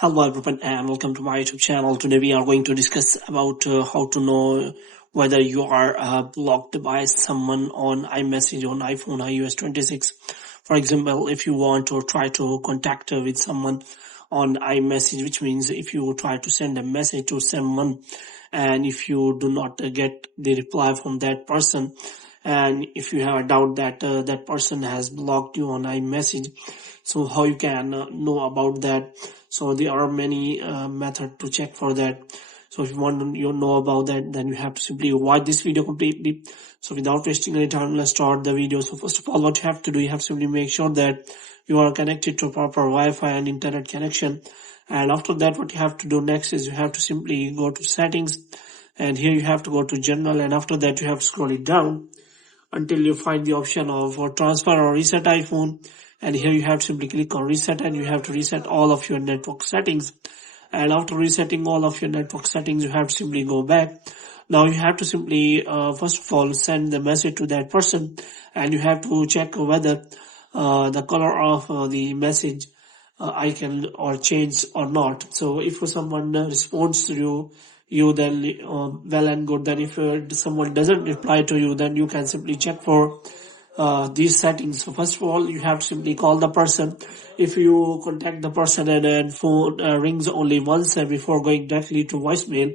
Hello everyone and welcome to my YouTube channel. Today we are going to discuss about how to know whether you are blocked by someone on iMessage on iPhone iOS 26. For example, if you want to try to contact with someone on iMessage, which means if you try to send a message to someone and if you do not get the reply from that person, and if you have a doubt that that person has blocked you on iMessage, so how you can know about that? So there are many methods to check for that. So if you want to know about that, then you have to simply watch this video completely. So without wasting any time, let's start the video. So first of all, what you have to do, you have to simply make sure that you are connected to proper Wi-Fi and internet connection. And after that, what you have to do next is you have to simply go to settings, and here you have to go to general, and after that you have to scroll it down until you find the option of transfer or reset iPhone. And here you have to simply click on reset, and you have to reset all of your network settings. And after resetting all of your network settings, you have to simply go back. Now you have to simply first of all send the message to that person, and you have to check whether the color of the message icon or change or not. So if someone responds to you then well and good. Then if someone doesn't reply to you, then you can simply check for these settings. So first of all, you have to simply call the person. If you contact the person and phone rings only once before going directly to voicemail,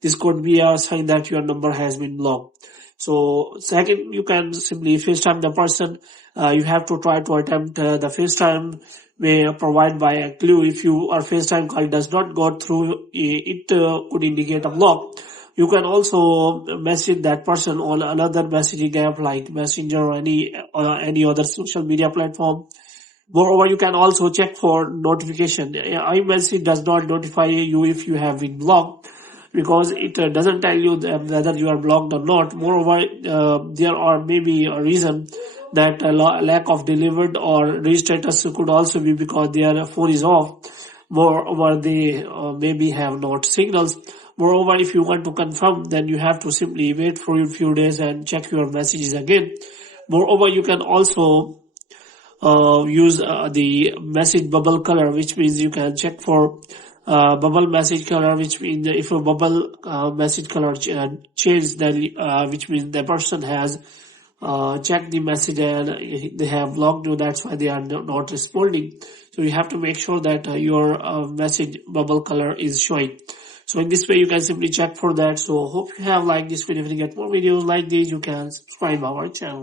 this could be a sign that your number has been blocked. So second, you can simply FaceTime the person. You have to try to attempt the FaceTime may provide by a clue. If your FaceTime call does not go through, it could indicate a block. You can also message that person on another messaging app like Messenger or any other social media platform. Moreover, you can also check for notification. iMessage does not notify you if you have been blocked, because it doesn't tell you whether you are blocked or not. Moreover, there are maybe a reason that lack of delivered or read status could also be because their phone is off. Moreover, they maybe have not signals. Moreover, if you want to confirm, then you have to simply wait for a few days and check your messages again. Moreover, you can also use the message bubble color, which means you can check for bubble message color, which means if a bubble message color changes, then which means the person has checked the message and they have blocked you. That's why they are not responding. So you have to make sure that your message bubble color is showing. So in this way, you can simply check for that. So hope you have liked this video. If you get more videos like this, you can subscribe our channel.